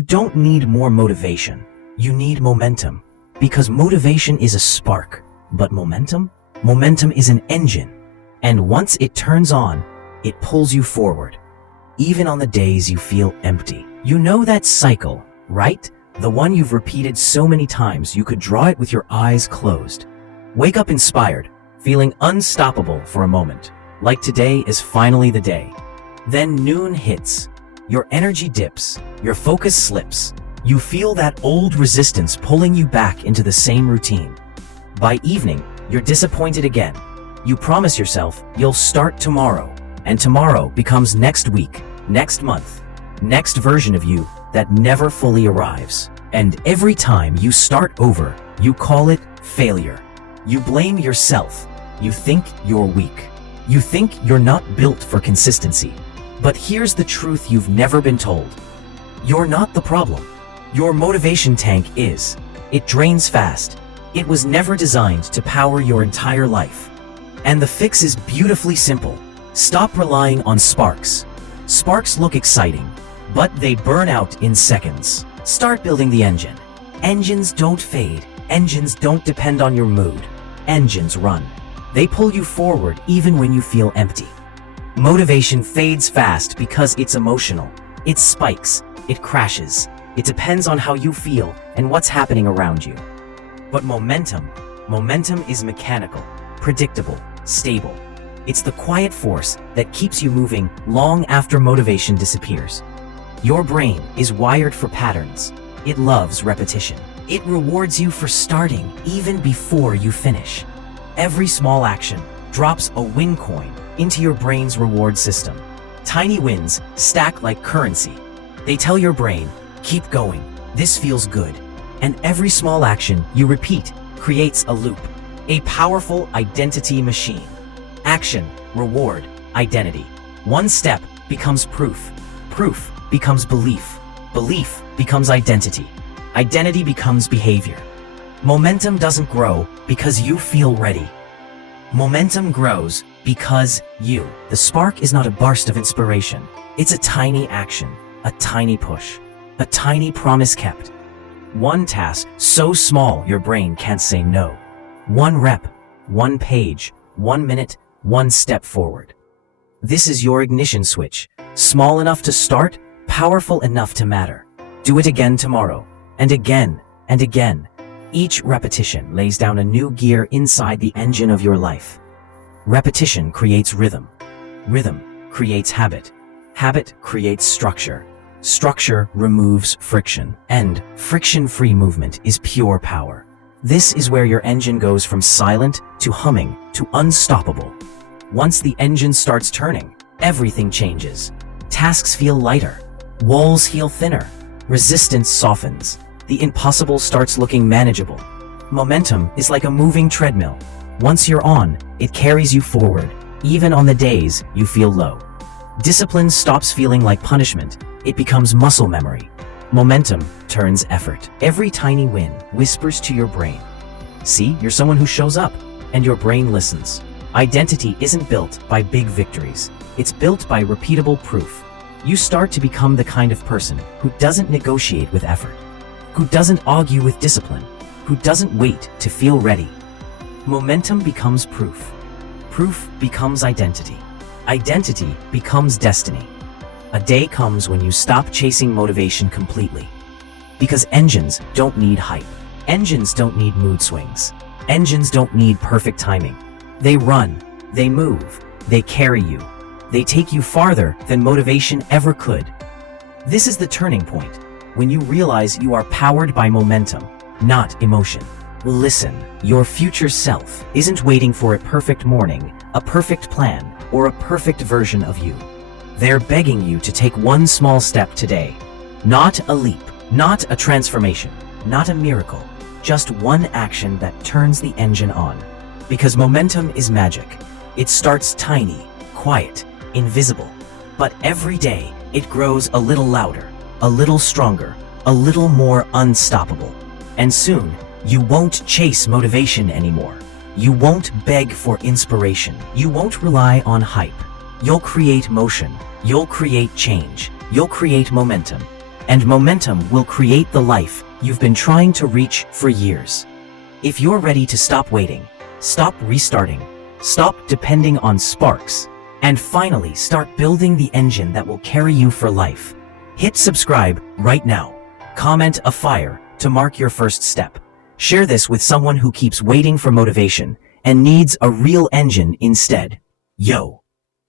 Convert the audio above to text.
You don't need more motivation. You need momentum. Because motivation is a spark, but momentum? Momentum is an engine. And once it turns on, it pulls you forward. Even on the days you feel empty. You know that cycle, right? The one you've repeated so many times you could draw it with your eyes closed. Wake up inspired, feeling unstoppable for a moment, like today is finally the day. Then noon hits. Your energy dips, your focus slips. You feel that old resistance pulling you back into the same routine. By evening, you're disappointed again. You promise yourself you'll start tomorrow, and tomorrow becomes next week, next month, next version of you that never fully arrives. And every time you start over, you call it failure. You blame yourself. You think you're weak. You think you're not built for consistency. But here's the truth you've never been told. You're not the problem. Your motivation tank is. It drains fast. It was never designed to power your entire life. And the fix is beautifully simple. Stop relying on sparks. Sparks look exciting, but they burn out in seconds. Start building the engine. Engines don't fade. Engines don't depend on your mood. Engines run. They pull you forward even when you feel empty. Motivation fades fast because it's emotional. It spikes. It crashes. It depends on how you feel and what's happening around you. But momentum is mechanical, predictable, stable. It's the quiet force that keeps you moving long after motivation disappears. Your brain is wired for patterns. It loves repetition. It rewards you for starting even before you finish. Every small action drops a win coin into your brain's reward system. Tiny wins stack like currency. They tell your brain, keep going, this feels good. And every small action you repeat creates a loop, a powerful identity machine. Action, reward, identity. One step becomes proof. Proof becomes belief. Belief becomes identity. Identity becomes behavior. Momentum doesn't grow because you feel ready. Momentum grows because you. The spark is not a burst of inspiration. It's a tiny action, a tiny push, a tiny promise kept. One task so small your brain can't say no. One rep, one page, 1 minute, one step forward. This is your ignition switch. Small enough to start, powerful enough to matter. Do it again tomorrow, and again, and again. Each repetition lays down a new gear inside the engine of your life. Repetition creates rhythm. Rhythm creates habit. Habit creates structure. Structure removes friction. And friction-free movement is pure power. This is where your engine goes from silent to humming to unstoppable. Once the engine starts turning, everything changes. Tasks feel lighter. Walls feel thinner. Resistance softens. The impossible starts looking manageable. Momentum is like a moving treadmill. Once you're on, it carries you forward, even on the days you feel low. Discipline stops feeling like punishment. It becomes muscle memory. Momentum turns effort. Every tiny win whispers to your brain. See, you're someone who shows up, and your brain listens. Identity isn't built by big victories. It's built by repeatable proof. You start to become the kind of person who doesn't negotiate with effort, who doesn't argue with discipline, who doesn't wait to feel ready. Momentum becomes proof. Proof becomes identity. Identity becomes destiny. A day comes when you stop chasing motivation completely. Because engines don't need hype. Engines don't need mood swings. Engines don't need perfect timing. They run, they move, they carry you. They take you farther than motivation ever could. This is the turning point, when you realize you are powered by momentum, not emotion. Listen, your future self isn't waiting for a perfect morning, a perfect plan, or a perfect version of you. They're begging you to take one small step today. Not a leap, not a transformation, not a miracle, just one action that turns the engine on. Because momentum is magic. It starts tiny, quiet, invisible. But every day, it grows a little louder, a little stronger, a little more unstoppable. And soon, you won't chase motivation anymore. You won't beg for inspiration. You won't rely on hype. You'll create motion. You'll create change. You'll create momentum. And momentum will create the life you've been trying to reach for years. If you're ready to stop waiting, stop restarting, stop depending on sparks, and finally start building the engine that will carry you for life, hit subscribe right now. Comment a fire to mark your first step. Share this with someone who keeps waiting for motivation and needs a real engine instead. Yo!